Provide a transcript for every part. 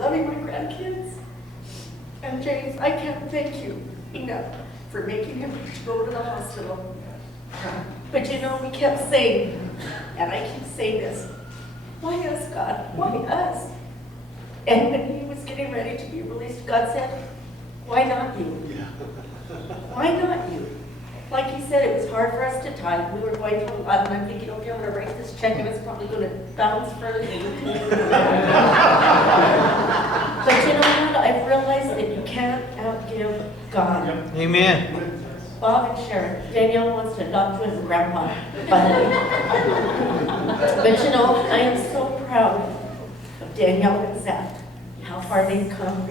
loving my grandkids. And James, I can't thank you enough for making him go to the hospital. But you know, we kept saying, and I keep saying this, why us, God? Why us? And when he was getting ready to be released, God said, why not you? Why not you? Like he said, it was hard for us to tithe. We were going through a lot, and I'm thinking, okay, I'm going to write this check, and it's probably going to bounce further. But you know what? I've realized that you can't outgive God. Amen. Bob and Sharon, Danielle wants to adopt you as a grandpa, by the way. But you know, I am so proud of Danielle and Zach, how far they've come,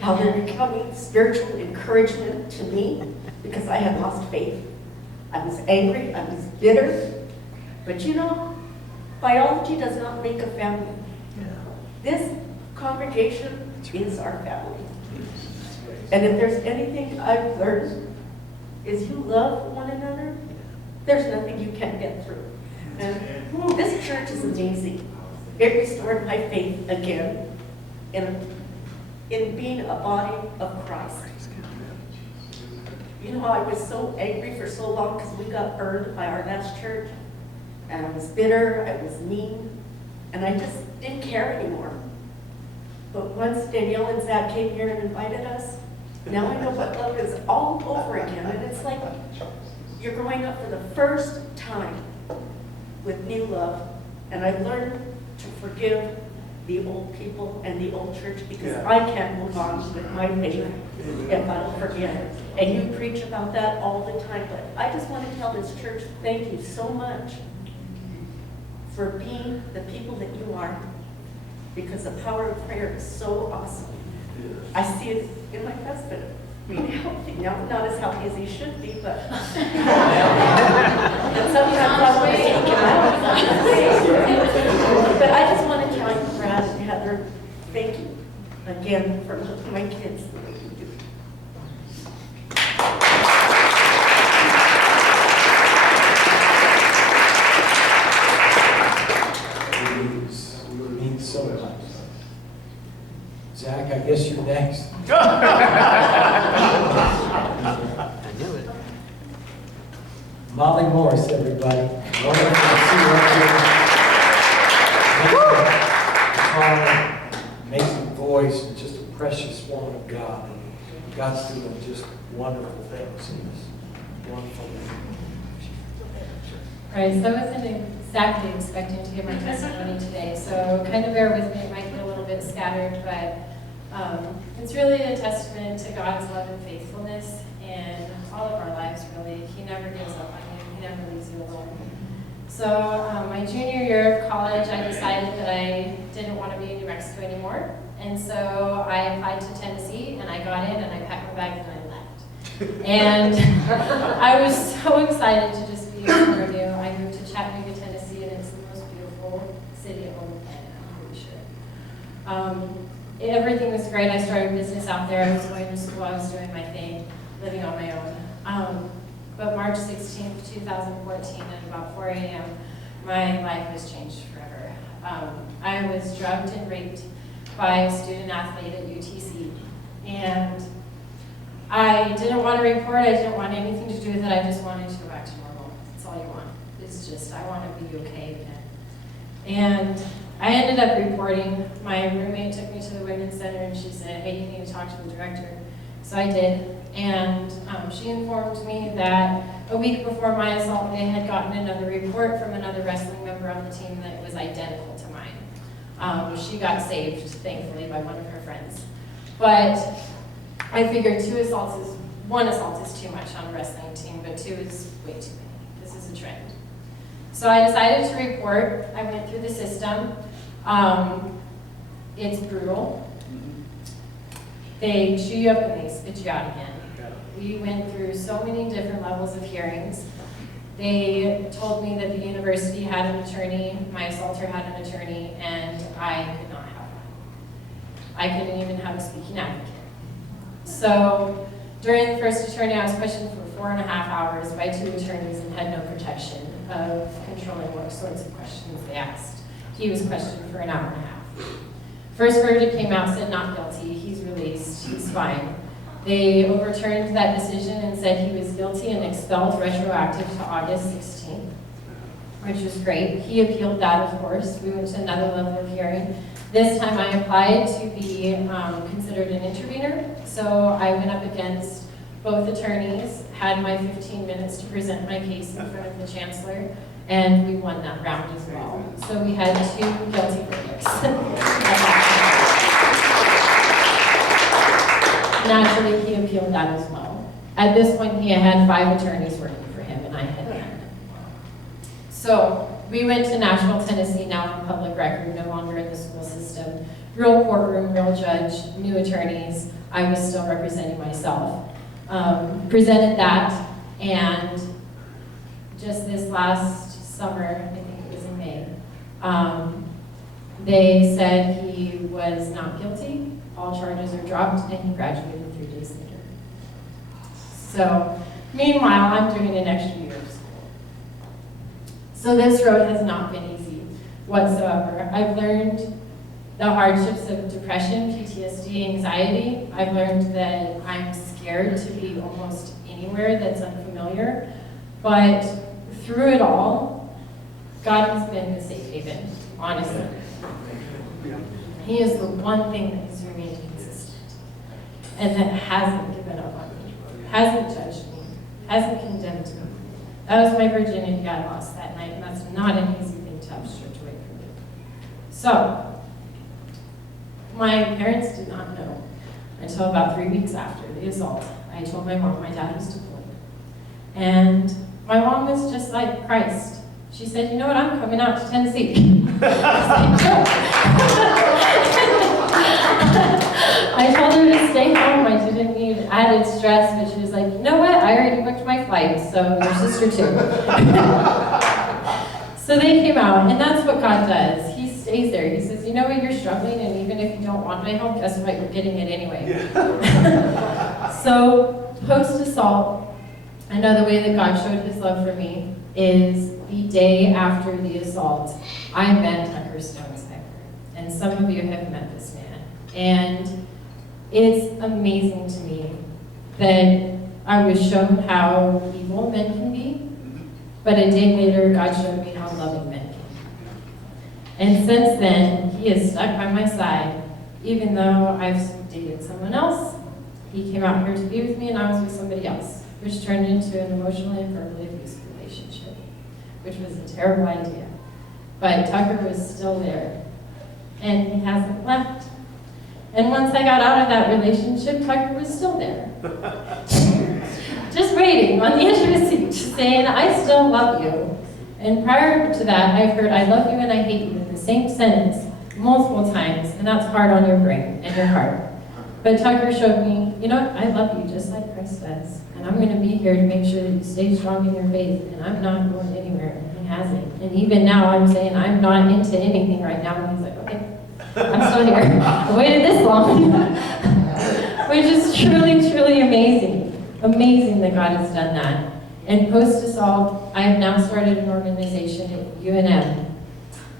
how they're becoming spiritual encouragement to me, because I had lost faith. I was angry, I was bitter. But you know, biology does not make a family. This congregation is our family. And if there's anything I've learned, is you love one another, there's nothing you can't get through. And this church is amazing. It restored my faith again in being a body of Christ. You know, I was so angry for so long because we got burned by our last church. And I was bitter, I was mean, and I just didn't care anymore. But once Danielle and Zach came here and invited us, now I know what love is all over again. And it's like you're growing up for the first time with new love. And I've learned to forgive the old people and the old church because I can't move on with my faith if I don't forget. And you preach about that all the time. But I just want to tell this church, thank you so much for being the people that you are, because the power of prayer is so awesome. I see it in my husband. Being healthy now, not as healthy as he should be, but and sometimes I want to take him out. But I just want to tell you, Brad and Heather, thank you again for loving my kids the way you do. It means so much. Zach, I guess you're next. I knew it. Molly Morris, everybody. Wonderful to see you up here. Amazing voice, and just a precious woman of God. And God's doing just wonderful things in this wonderful Right, so I wasn't exactly expecting to give my testimony today, so kind of bear with me. It might be a little bit scattered, but it's really a testament to God's love and faithfulness in all of our lives, really. He never gives up on you. He never leaves you alone. So my junior year of college, I decided that I didn't want to be in New Mexico anymore. And so I applied to Tennessee, and I got in, and I packed my bags, and I left. And I was so excited to just be in Purdue. I moved to Chattanooga, Tennessee, and it's the most beautiful city on the planet, I'm pretty sure. Everything was great. I started business out there. I was going to school. I was doing my thing, living on my own. But March 16th, 2014, at about 4 a.m., my life was changed forever. I was drugged and raped by a student athlete at UTC. And I didn't want to report. I didn't want anything to do with it. I just wanted to go back to normal. That's all you want. It's just, I want to be okay again. And I ended up reporting. My roommate took me to the Women's Center and she said, hey, you need to talk to the director. So I did. And she informed me that a week before my assault, they had gotten another report from another wrestling member on the team that was identical to mine. She got saved, thankfully, by one of her friends. But I figured one assault is too much on a wrestling team, but 2 is way too many. This is a trend. So I decided to report. I went through the system. It's brutal. They chew you up and they spit you out again. We went through so many different levels of hearings. They told me that the university had an attorney, my assaulter had an attorney, and I could not have one. I couldn't even have a speaking advocate. So during the first attorney, I was questioned for 4.5 hours by 2 attorneys and had no protection of controlling what sorts of questions they asked. He was questioned for 1.5 hours. First verdict came out, said not guilty. He's released. He's fine. They overturned that decision and said he was guilty and expelled retroactive to August 16th, which was great. He appealed that, of course. We went to another level of hearing. This time I applied to be considered an intervener. So I went up against both attorneys, had my 15 minutes to present my case in front of the chancellor, and we won that round as well. So we had 2 guilty verdicts. Naturally, he appealed that as well. At this point, he had 5 attorneys working for him, and I had none. So we went to Nashville, Tennessee, now on public record, no longer in the school system. Real courtroom, real judge, new attorneys. I was still representing myself. Presented that, and just this last summer, I think it was in May, they said he was not guilty. All charges are dropped, and he graduated 3 days later. So, meanwhile, I'm doing an extra year of school. So this road has not been easy whatsoever. I've learned the hardships of depression, PTSD, anxiety. I've learned that I'm scared to be almost anywhere that's unfamiliar. But through it all, God has been the safe haven, honestly. He is the one thing that has remained consistent and that hasn't given up on me, hasn't judged me, hasn't condemned me. That was my virginity I lost that night, and that's not an easy thing to have stripped away from me. So, my parents did not know until about 3 weeks after the assault. I told my mom my dad was deployed. And my mom was just like Christ. She said, you know what, I'm coming out to Tennessee. I told her to stay home. I didn't need added stress, but she was like, you know what, I already booked my flight, so your sister too. So they came out, and that's what God does. He stays there. He says, you know what, you're struggling, and even if you don't want my help, guess what, you're getting it anyway. So post-assault, another way that God showed his love for me is the day after the assault, I met Tucker Stone's Becker. And some of you have met this man. And it's amazing to me that I was shown how evil men can be, but a day later, God showed me how loving men can be. And since then, he has stuck by my side, even though I've dated someone else. He came out here to be with me, and I was with somebody else, which turned into an emotionally and verbally abusive relationship, which was a terrible idea. But Tucker was still there, and he hasn't left. And once I got out of that relationship, Tucker was still there. Just waiting on the edge of his seat, saying, I still love you. And prior to that, I've heard, I love you and I hate you in the same sentence multiple times, and that's hard on your brain and your heart. But Tucker showed me, you know what, I love you just like Christ does. And I'm going to be here to make sure that you stay strong in your faith, and I'm not going anywhere, and he hasn't. And even now, I'm saying I'm not into anything right now, and he's like, okay, I'm still here. I waited this long. Which is truly, truly amazing. Amazing that God has done that. And post-assault, I have now started an organization at UNM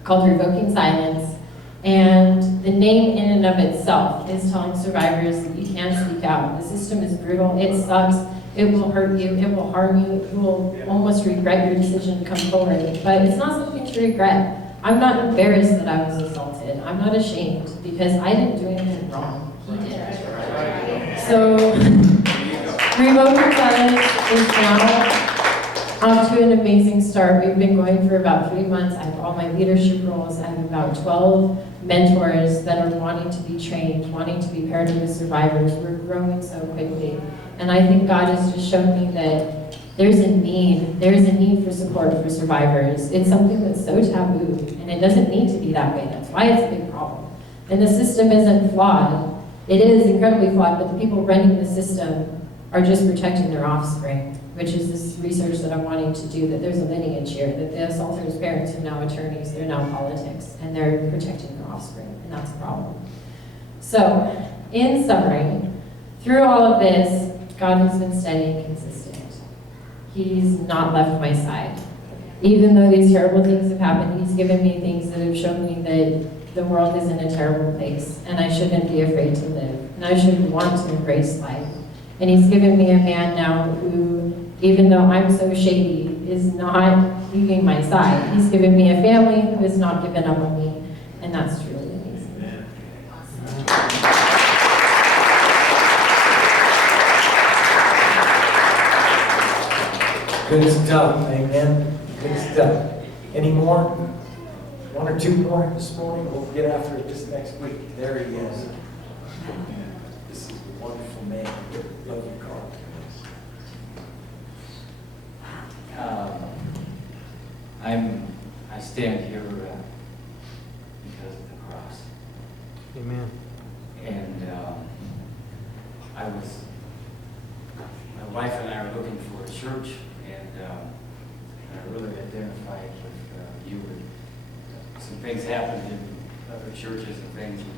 called Revoking Silence. And the name in and of itself is telling survivors that you can speak out. The system is brutal, it sucks, it will hurt you, it will harm you, you will almost regret your decision to come forward. But it's not something to regret. I'm not embarrassed that I was assaulted. I'm not ashamed because I didn't do anything wrong. He did. So, Revoking Silence is now off to an amazing start. We've been going for about 3 months. I have all my leadership roles. I have about 12 mentors that are wanting to be trained, wanting to be paired with survivors. We're growing so quickly. And I think God has just shown me that there's a need for support for survivors. It's something that's so taboo, and it doesn't need to be that way. That's why it's a big problem. And the system isn't flawed. It is incredibly flawed, but the people running the system are just protecting their offspring, which is this research that I'm wanting to do, that there's a lineage here, that the assaulters' parents are now attorneys, they're now politics, and they're protecting their offspring, and that's a problem. So, in summary, through all of this, God has been steady and consistent. He's not left my side. Even though these terrible things have happened, he's given me things that have shown me that the world is in a terrible place, and I shouldn't be afraid to live, and I should want to embrace life. And he's given me a man now who, even though I'm so shady, is not leaving my side. He's given me a family who has not given up on me, and that's truly amazing. Good stuff, amen. Good stuff. Any more? One or two more this morning? We'll get after it this next week. There he is. This is a wonderful man. Love you, Carl. I stand here because of the cross. Amen. And my wife and I are looking for a church, and I really identified with you. And some things happened in other churches and things that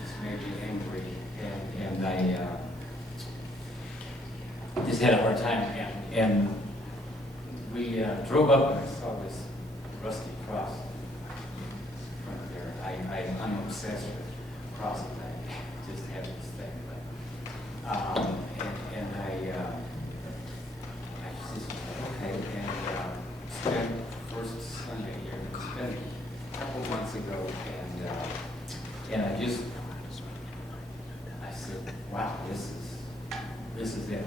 just made me angry. And I just had a hard time. And we drove up and I saw this rusty cross in front of there. I'm obsessed with crosses. I just have this thing. But, and I just, okay, and spent first Sunday here, spent a couple months ago, and I said, wow, this is it.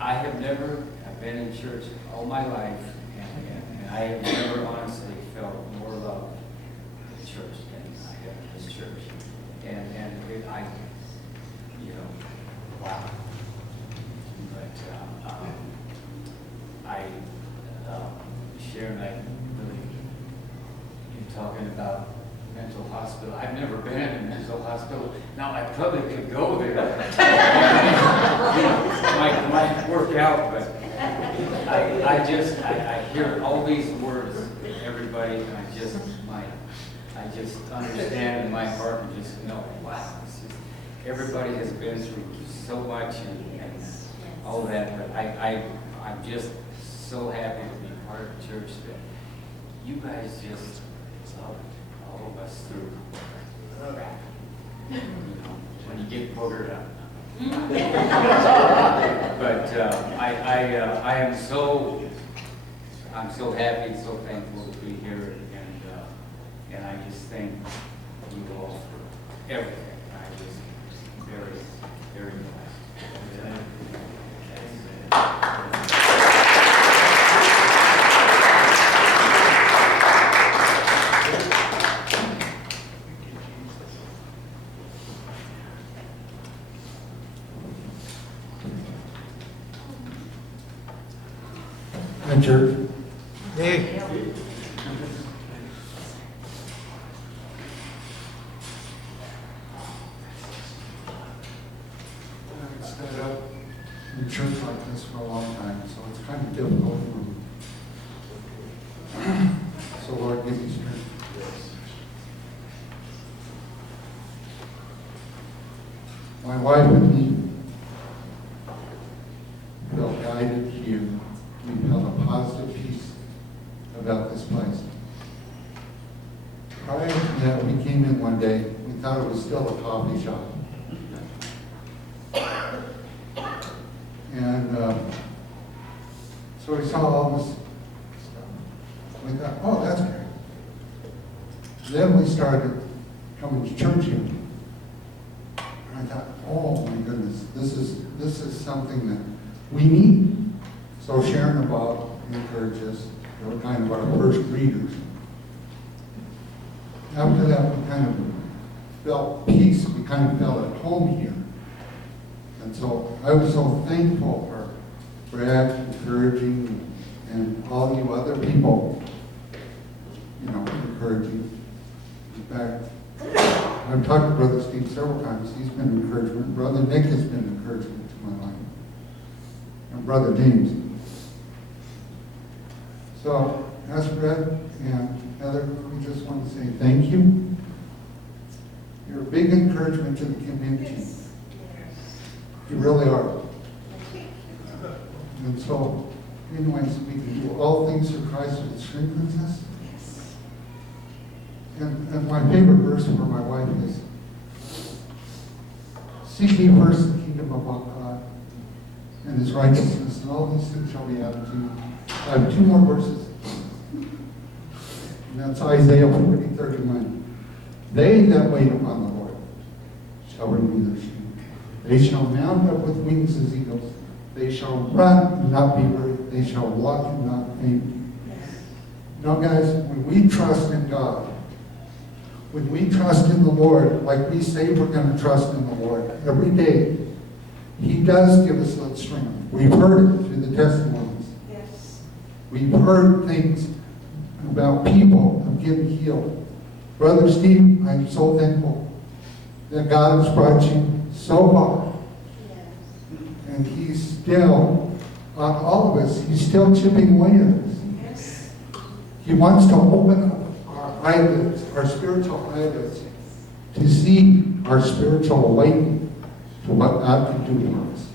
I've been in church all my life, and I have never honestly felt more love in church than I have in this church. Wow. But Sharon, I really, you're talking about mental hospital. I've never been in a mental hospital. Now, I probably could go there. Might work out, but I hear all these words, everybody, and I just understand in my heart and just know, wow, everybody has been through so much and all that, but I'm just so happy to be part of a church that you guys just love all of us through. You know, when you get boogered up. But I'm so happy, so thankful to be here, and I just thank you all for everything. I just very, very blessed. Hi, church. Hey. I haven't stood up in church like this for a long time, so it's kind of difficult for me. So Lord, give me strength. My wife and me felt guided here. We felt a positive peace about this place. Prior to that, we came in one day, we thought it was still a coffee shop. And so we saw all this stuff. We thought, oh, that's great. Then we started coming to church here. And I thought, oh my goodness, this is something that we need. So Sharon and Bob encouraged us. They were kind of our first greeters. After that, we kind of felt peace. We kind of felt at home here. And so I was so thankful for Brad encouraging and all you other people, you know, encouraging. In fact, I've talked to Brother Steve several times. He's been encouragement. Brother Nick has been encouragement to my life. And Brother James. So, as Brad and Heather, we just want to say thank you. You're a big encouragement to the community. You really are. And so, anyways, we can do all things through Christ who strengthens us. And my favorite verse for my wife is, seek ye first the kingdom of our God and his righteousness, and all these things shall be added to you. I have two more verses. And that's Isaiah 40:31. They that wait upon the Lord shall renew their strength. They shall mount up with wings as eagles. They shall run and not be weary. They shall walk and not faint. Now, guys, when we trust in God, when we trust in the Lord, like we say we're going to trust in the Lord every day, he does give us that strength. We've heard it through the testimonies. Yes. We've heard things about people getting healed. Brother Steve, I'm so thankful that God has brought you so far. And he's still, on all of us, he's still chipping away at us. Yes. He wants to open up our eyelids, our spiritual eyelids, to see our spiritual awakening to what God can do for us.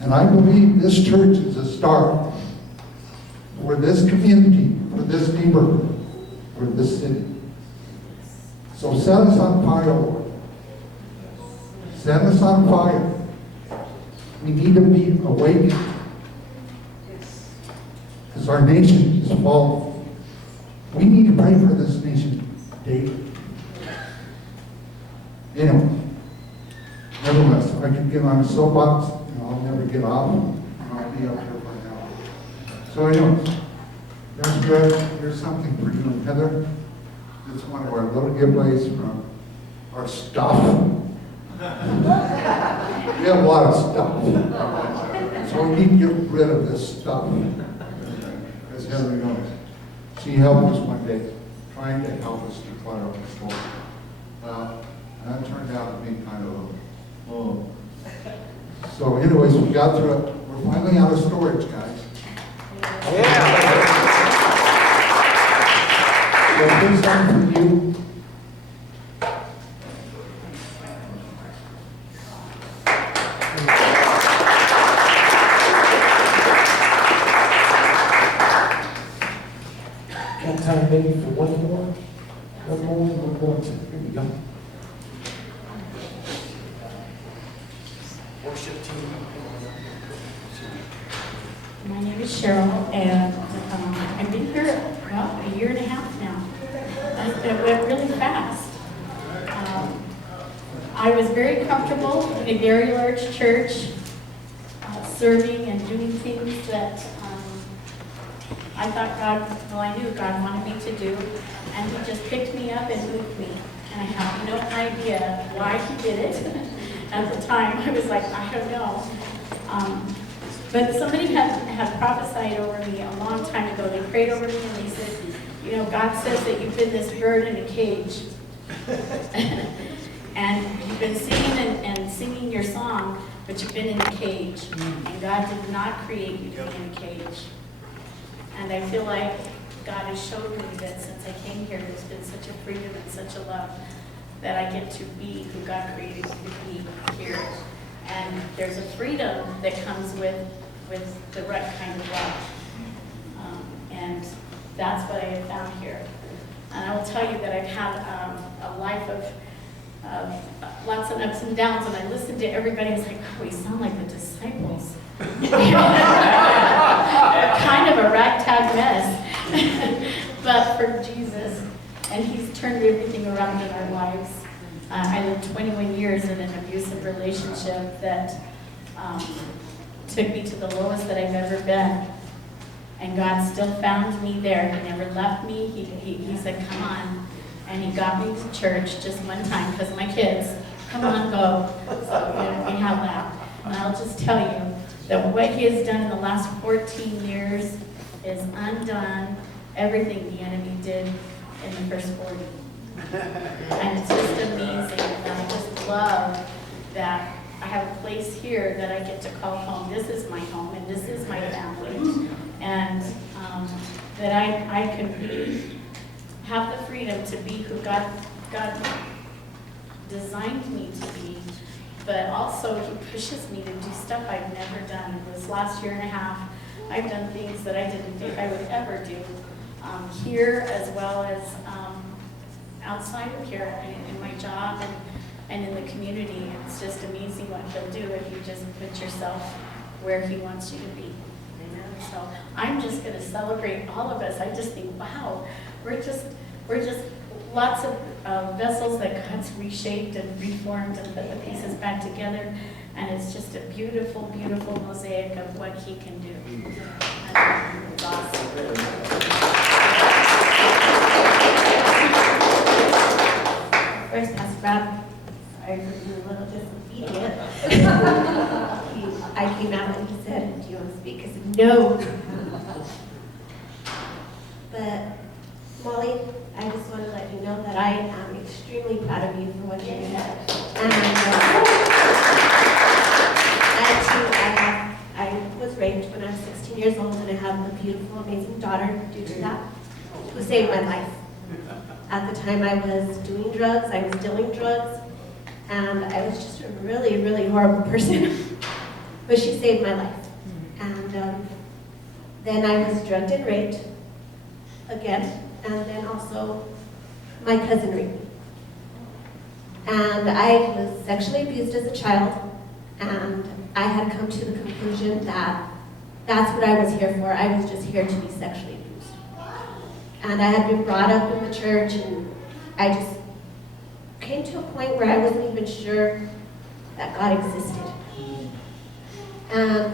And I believe this church is a start for this community, for this neighborhood, for this city. So set us on fire, Lord. Set us on fire. We need to be awakened. Because our nation is falling. We need to pray for this nation daily. Anyway, nevertheless, I can get on a soapbox and I'll never get off. And I'll be up here for an hour. So anyway, there's good. Here's something for you and Heather. It's one of our little giveaways from our stuff. We have a lot of stuff. So we need to get rid of this stuff. As Heather knows. She helped us one day, trying to help us to clutter the store. That turned out to be kind of So anyways, we got through it. We're finally out of storage, guys. Yeah. So here's something for you. Got time maybe for one more? One more, we're going to. Here we go. Worship team. My name is Cheryl, and I've been here, well, a year and a half now. It went really fast. I was very comfortable in a very large church, serving and doing things that I thought God, well, I knew God wanted me to do, and He just picked me up and moved me. And I have no idea why He did it. At the time, I was like, I don't know. But somebody had prophesied over me a long time ago. They prayed over me and they said, you know, God says that you've been this bird in a cage. And you've been singing and singing your song, but you've been in a cage. And God did not create you to be in a cage. And I feel like God has showed me that since I came here, there's been such a freedom and such a love that I get to be who God created me to be here. And there's a freedom that comes with the right kind of love. And that's what I have found here. And I will tell you that I've had a life of lots of ups and downs, and I listened to everybody, I was like, oh, we sound like the disciples. Kind of a ragtag mess, but for Jesus, and He's turned everything around in our lives. I lived 21 years in an abusive relationship that took me to the lowest that I've ever been. And God still found me there. He never left me. He said, come on. And He got me to church just one time because my kids, come on, go. So we have that. And I'll just tell you that what He has done in the last 14 years is undone everything the enemy did in the first 40. And it's just amazing. And I just love that I have a place here that I get to call home. This is my home, and this is my family. And that I can have the freedom to be who God designed me to be. But also, He pushes me to do stuff I've never done. In this last year and a half, I've done things that I didn't think I would ever do. Here, as well as outside of here in my job and in the community. It's just amazing what he'll do if you just put yourself where he wants you to be. Amen. So I'm just going to celebrate all of us. I just think, wow, we're just lots of vessels that God's reshaped and reformed and put the pieces back together. And it's just a beautiful, beautiful mosaic of what he can do. And it's awesome. First, Pastor Rob, sorry for being a little disobedient. I came out and he said, "Do you want to speak?" I said, "No." But Molly, I just want to let you know that I am extremely proud of you for what you did. And I was raped when I was 16 years old, and I have a beautiful, amazing daughter due to that, who saved my life. At the time I was doing drugs, I was dealing drugs, and I was just a really, really horrible person. But she saved my life. And then I was drugged and raped again, and then also my cousin raped me. And I was sexually abused as a child, and I had come to the conclusion that that's what I was here for. I was just here to be sexually abused. And I had been brought up in the church, and I just came to a point where I wasn't even sure that God existed. And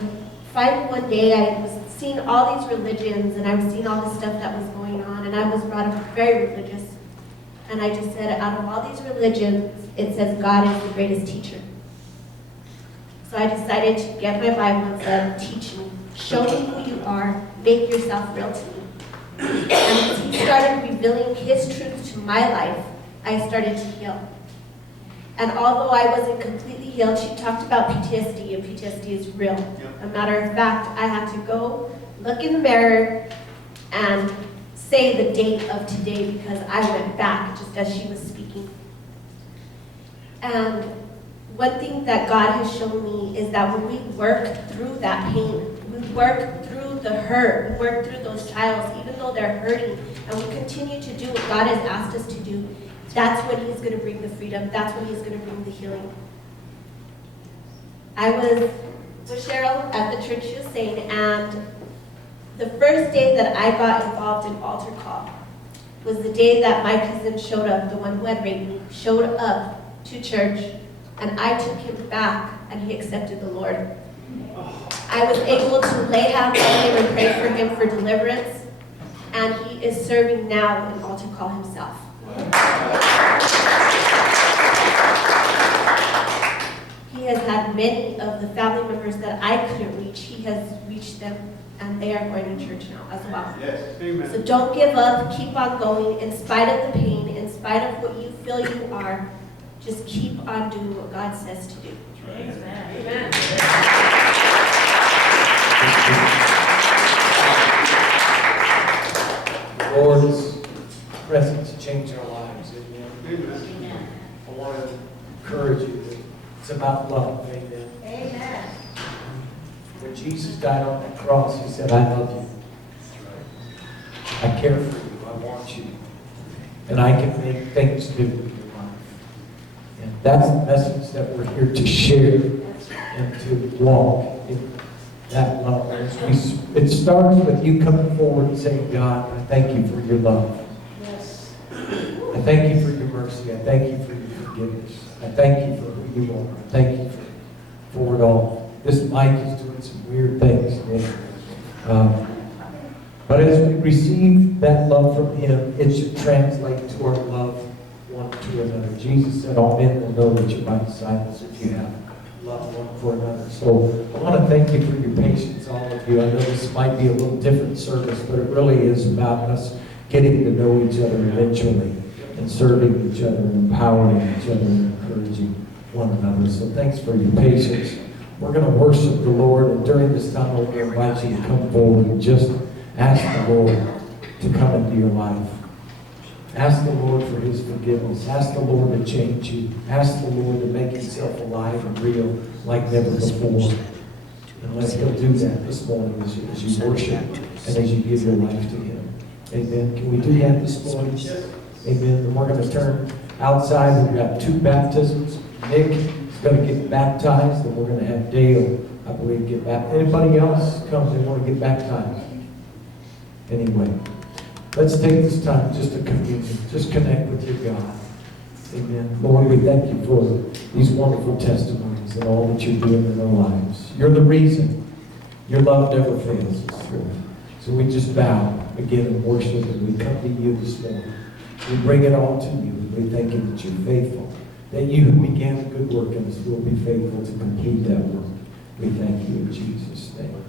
finally one day I was seeing all these religions, and I was seeing all the stuff that was going on, and I was brought up very religious. And I just said, out of all these religions, it says God is the greatest teacher. So I decided to get my Bible and said, "Teach me, show me who you are, make yourself real to me." And as he started revealing his truth to my life, I started to heal. And although I wasn't completely healed, she talked about PTSD, and PTSD is real. A matter of fact, I had to go look in the mirror and say the date of today because I went back just as she was speaking. And one thing that God has shown me is that when we work through that pain, we work through the hurt, we work through those trials, even though they're hurting, and we continue to do what God has asked us to do, that's when he's going to bring the freedom. That's when he's going to bring the healing. I was with Cheryl at the church she was saying, and the first day that I got involved in altar call was the day that my cousin showed up, the one who had raped me, showed up to church, and I took him back, and he accepted the Lord. I was able to lay hands on him and pray for him for deliverance, and he is serving now in altar call himself. He has had many of the family members that I couldn't reach. He has reached them, and they are going to church now as well. Yes, amen. So don't give up. Keep on going. In spite of the pain, in spite of what you feel you are, just keep on doing what God says to do. Amen. Amen. Lord's presence changed our lives. Amen. Amen. I want to encourage you that it's about love. Amen. Amen. When Jesus died on that cross, he said, "I love you. I care for you. I want you. And I can make things new in your life." And that's the message that we're here to share and to walk in that love. It starts with you coming forward and saying, "God, I thank you for your love. I thank you for your mercy. I thank you for your forgiveness. I thank you for who you are. I thank you for it all." This mic is doing some weird things. But as we receive that love from him, it should translate to our love one to another. Jesus said, "All men will know that you're my disciples if you have love one for another." So I want to thank you for your patience, all of you. I know this might be a little different service, but it really is about us getting to know each other eventually and serving each other and empowering each other and encouraging one another. So thanks for your patience. We're going to worship the Lord, and during this time, I want to invite you to come forward and just ask the Lord to come into your life. Ask the Lord for his forgiveness. Ask the Lord to change you. Ask the Lord to make himself alive and real like never before. And let him do that this morning as you worship and as you give your life to him. Amen. Can we do that this morning? Amen. And we're going to turn outside. We've got 2 baptisms. Nick is going to get baptized, and we're going to have Dale, I believe, get baptized. Anybody else come, they want to get baptized? Anyway, let's take this time just to communion, just connect with your God. Amen. Lord, we thank you for these wonderful testimonies and all that you're doing in our lives. You're the reason your love never fails us, Lord. So we just bow again in worship, and we come to you this morning. We bring it all to you, and we thank you that you're faithful, that you who began a good work in us will be faithful to complete that work. We thank you in Jesus' name.